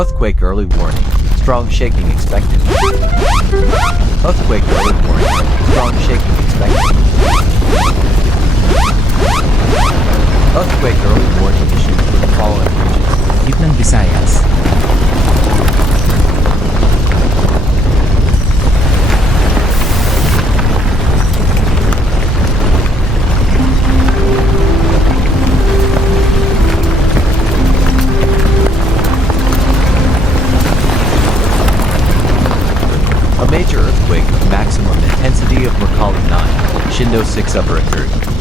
Earthquake early warning. Strong shaking expected. Earthquake early warning. Strong shaking expected. Earthquake early warning issued for the following regions. Gitnang Visayas, A major earthquake of maximum intensity of Mercalli 9, Shindo 6 upper occurred.